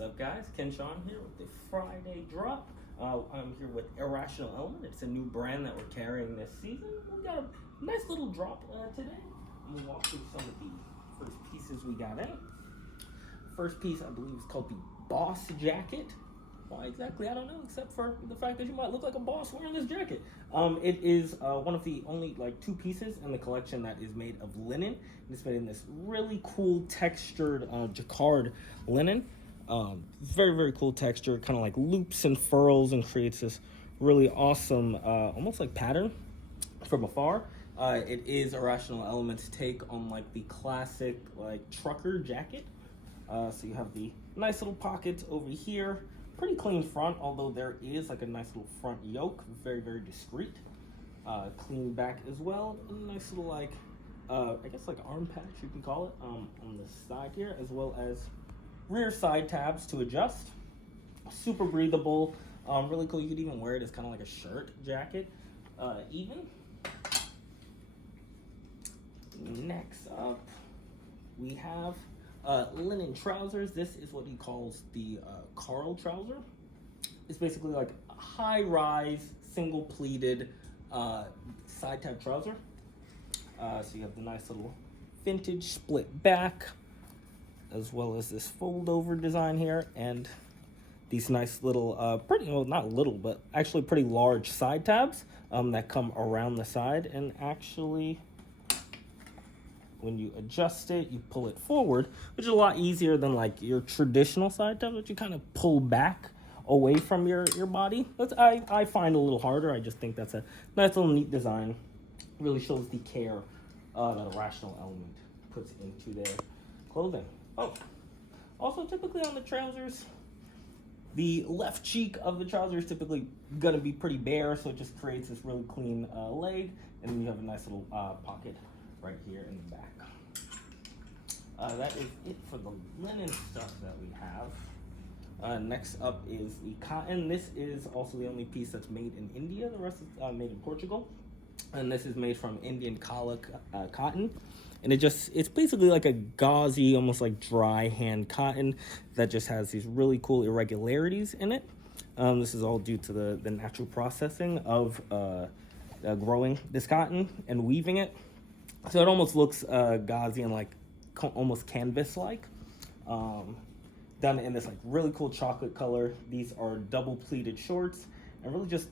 What's up, guys? Ken Sean here with the Friday drop. I'm here with Irrational Element. It's a new brand that we're carrying this season. We got a nice little drop today. I'm gonna walk through some of the first pieces we got in. First piece, I believe, is called the Boss Jacket. Why exactly? I don't know, except for the fact that you might look like a boss wearing this jacket. It is one of the only two pieces in the collection that is made of linen. It's made in this really cool textured jacquard linen. Very, very cool texture, kind of like loops and furls, and creates this really awesome, almost like pattern from afar. It is Irrational Element's take on the classic trucker jacket. So you have the nice little pockets over here. Pretty clean front, although there is a nice little front yoke, very, very discreet. Clean back as well. A nice little I guess arm patch, you can call it, on the side here, as well as rear side tabs to adjust. Super breathable, really cool. You could even wear it as kind of like a shirt jacket, even. Next up, we have linen trousers. This is what he calls the Carl trouser. It's basically a high-rise, single pleated side tab trouser. So you have the nice little vintage split back, as well as this fold-over design here, and these nice little, not little, but actually pretty large side tabs that come around the side, and actually, when you adjust it, you pull it forward, which is a lot easier than your traditional side tab, which you kind of pull back away from your body. I find a little harder. I just think that's a nice little neat design. Really shows the care that Irrational Element puts into their clothing. Oh, also typically on the trousers, the left cheek of the trouser is typically gonna be pretty bare, so it just creates this really clean leg, and then you have a nice little pocket right here in the back. That is it for the linen stuff that we have. Next up is the cotton. This is also the only piece that's made in India. The rest is made in Portugal. And this is made from Indian Kala cotton. And it's basically like a gauzy, almost dry hand cotton that just has these really cool irregularities in it. This is all due to the natural processing of growing this cotton and weaving it. So it almost looks gauzy and almost canvas-like. Done in this really cool chocolate color. These are double pleated shorts, and really just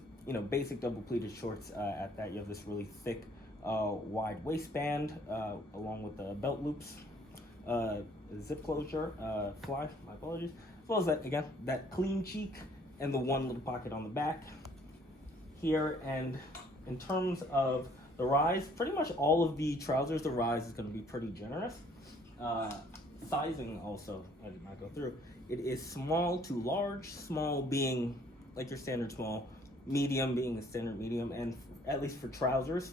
basic double pleated shorts at that. You have this really thick wide waistband along with the belt loops, zip closure, fly, my apologies, as well as that clean cheek and the one little pocket on the back here. And in terms of the rise, pretty much all of the trousers, the rise is going to be pretty generous. Sizing also, as you might go through, it is small to large, small being your standard small, medium being the standard medium, and at least for trousers,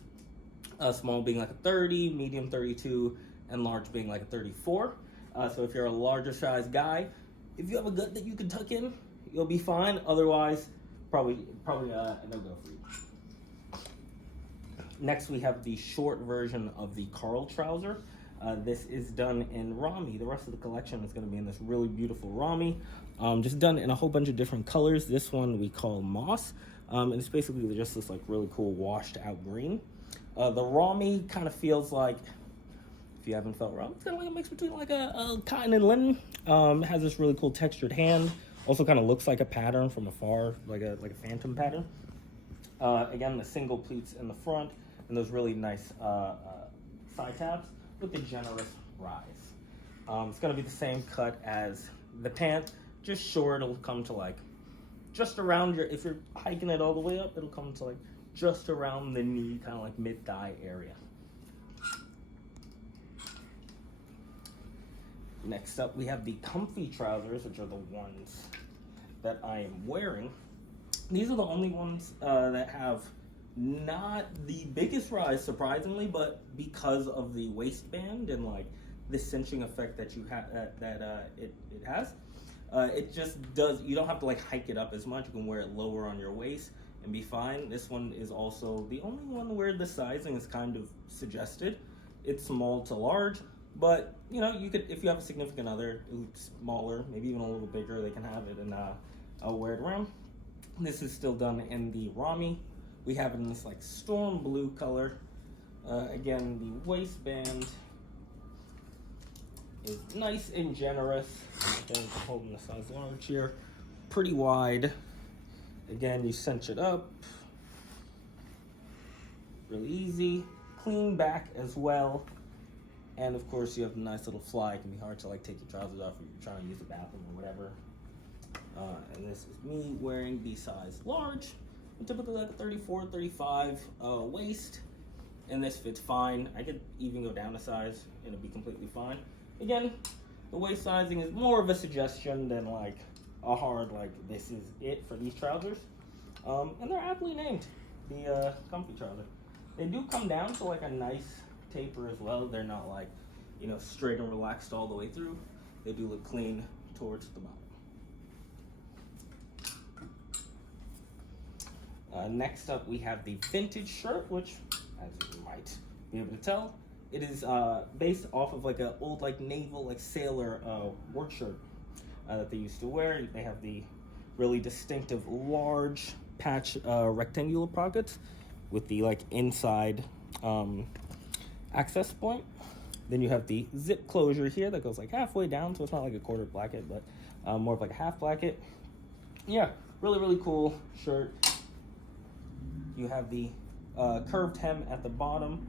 small being a 30, medium 32, and large being a 34. So if you're a larger size guy, if you have a gut that you can tuck in, you'll be fine. Otherwise, probably a no-go for you. Next, we have the short version of the Carl trouser. This is done in Rami. The rest of the collection is going to be in this really beautiful Rami, just done in a whole bunch of different colors. This one we call moss, and it's basically just this really cool washed out green. The Rami kind of feels if you haven't felt Rami, it's kind of a mix between a cotton and linen. It has this really cool textured hand. Also kind of looks like a pattern from afar, like a phantom pattern. Again, the single pleats in the front, and those really nice side tabs with the generous rise. It's going to be the same cut as the pant, just short. It'll come to just around if you're hiking it all the way up, it'll come to just around the knee, kind of mid-thigh area. Next up, we have the comfy trousers, which are the ones that I am wearing. These are the only ones that have not the biggest rise, surprisingly, but because of the waistband and the cinching effect that you have it has, it just does. You don't have to hike it up as much. You can wear it lower on your waist and be fine. This one is also the only one where the sizing is kind of suggested. It's small to large, But you know, you could, if you have a significant other who's smaller, maybe even a little bigger, they can have it and wear it around. This is still done in the Rami. We have it in this like storm blue color. Again, the waistband is nice and generous. Again, holding the size large here, pretty wide. Again, you cinch it up, really easy. Clean back as well, and of course you have a nice little fly. It can be hard to like take your trousers off if you're trying to use the bathroom or whatever. And this is me wearing the size large, typically like a 34, 35 waist, and this fits fine. I could even go down a size and it'd be completely fine. Again, the waist sizing is more of a suggestion than like a hard like this is it for these trousers. And they're aptly named, the comfy trouser. They do come down to like a nice taper as well. They're not like, you know, straight and relaxed all the way through. They do look clean towards the bottom. Next up, we have the vintage shirt, which, as you might be able to tell, it is based off of like an old like naval like sailor work shirt that they used to wear. They have the really distinctive large patch rectangular pockets with the like inside access point. Then you have the zip closure here that goes like halfway down, so it's not like a quarter blanket, but more of like a half blanket. Yeah, really cool shirt. You have the curved hem at the bottom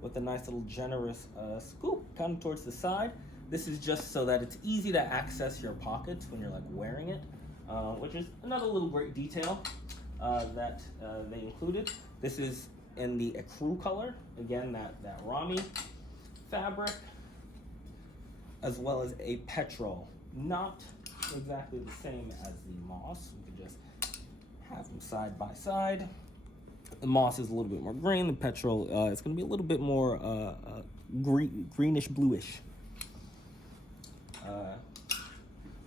with a nice little generous scoop kind of towards the side. This is just so that it's easy to access your pockets when you're like wearing it, which is another little great detail that they included. This is in the ecru color, again that Rami fabric, as well as a petrol. Not exactly the same as the moss. We could just have them side by side. The moss is a little bit more green. The petrol is going to be a little bit more greenish bluish.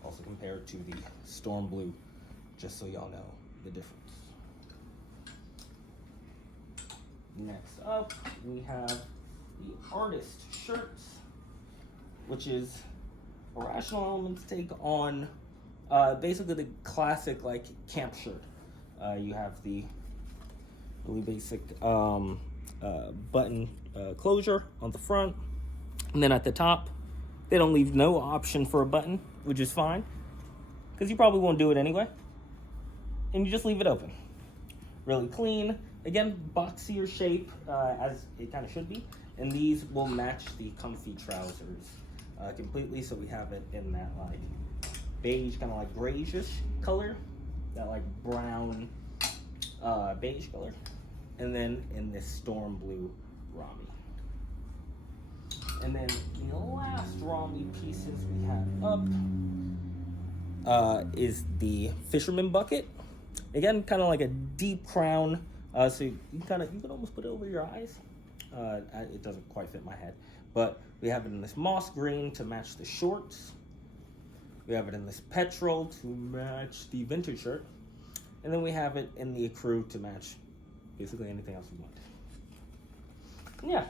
Also compared to the storm blue, just so y'all know the difference. Next up, we have the artist shirts, which is Irrational Element's take on basically the classic like camp shirt. You have the really basic button closure on the front, and then at the top they don't leave no option for a button, which is fine because you probably won't do it anyway, and you just leave it open. Really clean, again boxier shape as it kind of should be, and these will match the comfy trousers completely. So we have it in that like beige, kind of like grayish color, that like brown beige color, and then in this storm blue Rami. And then the last Rami pieces we have up is the fisherman bucket. Again, kind of like a deep crown, so you can almost put it over your eyes. It doesn't quite fit my head, but we have it in this moss green to match the shorts. We have it in this petrol to match the vintage shirt, and then we have it in the ecru to match basically anything else we want. Yeah.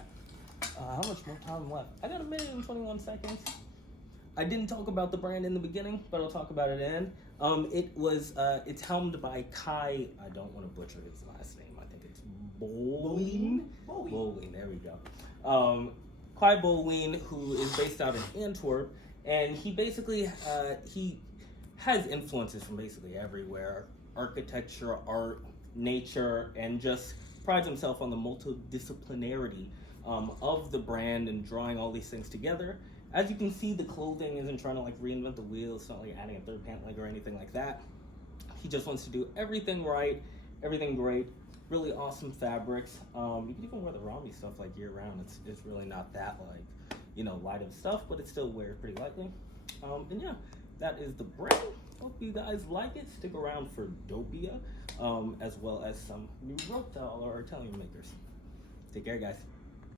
How much more time left? I got 1 minute and 21 seconds. I didn't talk about the brand in the beginning, but I'll talk about it in. It's helmed by Kai. I don't want to butcher his last name. I think it's Bolween. Bolween. There we go. Kai Bolween, who is based out in Antwerp, and he basically he has influences from basically everywhere: architecture, art, nature, and just prides himself on the multidisciplinarity of the brand and drawing all these things together. As you can see, the clothing isn't trying to like reinvent the wheel. It's not like adding a third pant leg or anything like that. He just wants to do everything right, everything great. Really awesome fabrics. You can even wear the Rami stuff like year round. It's really not that like, you know, light of stuff, but it's still wears pretty lightly. And yeah, that is the brand. Hope you guys like it. Stick around for Dopia, as well as some new rope towel or Italian makers. Take care, guys.